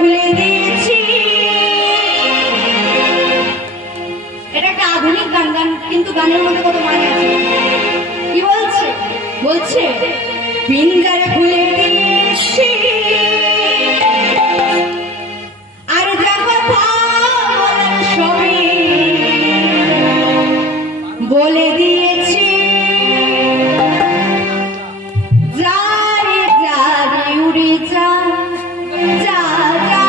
খুলে দিয়েছি। এটা একটা আধুনিক গান, কিন্তু গানের মধ্যে কত মানে আছে। কি বলছে? বলছে পিঞ্জারা খুলে দিয়েছি আর যা কথা সবই বলে দিয়েছি। উড়ে যা যা যা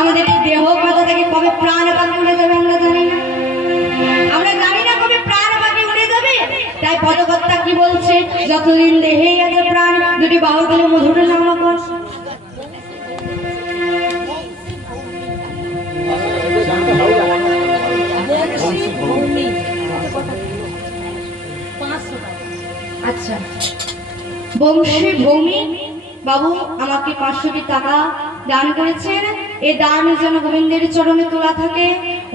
আমাদের এই দেহ কথা থেকে কবে প্রাণ পাখি উড়ে যাবে আমরা জানি না কবে প্রাণ পাখি উড়ে যাবে। তাই পদকর্তা কি বলছে? যতদিন দেহেই আছে প্রাণ, দুটি বাহু তুলে মধুর নাম কর। আচ্ছা, বংশী ভৌমি বাবু আমাকে 500টি টাকা দান করেছেন। এই দান যেন গোবিন্দের চরণে তোলা থাকে,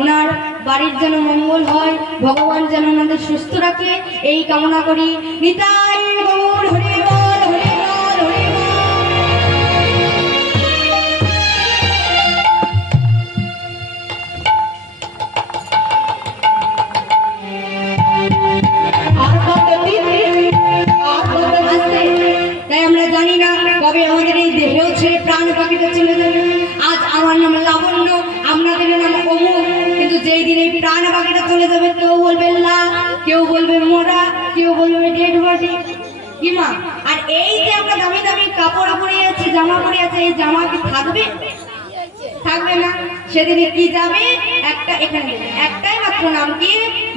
ওনার বাড়ির যেন মঙ্গল হয়, ভগবান যেন ওনাদের সুস্থ রাখে, এই কামনা করি। নিতাই গৌর হরি বল, হরি বল, হরি বল। তাই আমরা জানি না কবে আমাদের এই দেহেও ছেড়ে প্রাণ পাখিটা চলে যাবে। আজ আমার নাম লাবণ্য, আপনাদের নাম অমুক, কিন্তু যেই দিন এই প্রাণ পাখিটা চলে যাবে কেউ বলবে লাল, কেউ বলবে মোরা, কেউ বলবে ডেড বডি। কি মা? আর এই যে আমরা দামি দামি কাপড় পরে আছি, জামা পরে আছে, এই জামা কি থাকবে? থাকবে না। সেদিনে কি যাবে? একটা এখানে একটাই মাত্র নাম, কি?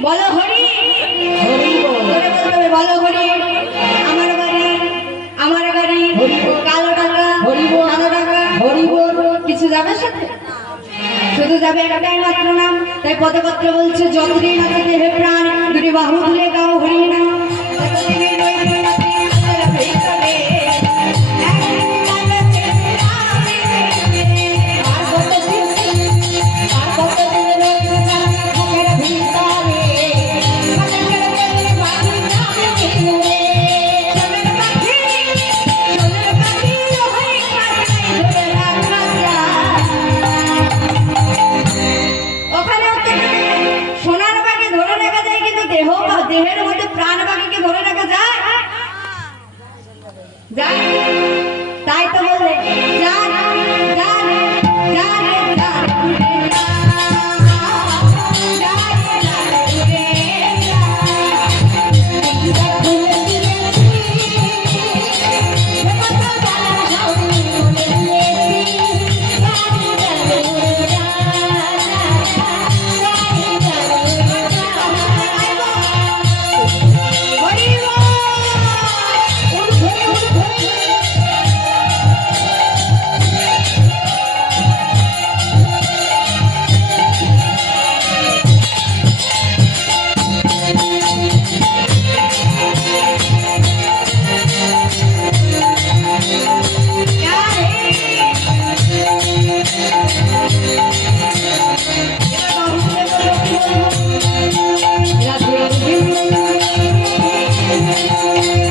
বলো হরি। বলো হরি। আমার বাড়ি, আমার গাড়ি, কালো টাকা, কালো টাকা, কিছু যাবে সাথে? শুধু যাবে একটাই মাত্র নাম। তাই পদকর্তা বলছে যতদিন আছে দেহে প্রাণ, দুটি বাহু তুলে গাও হরি নাম। দেহের মধ্যে প্রাণ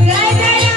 জয় জয়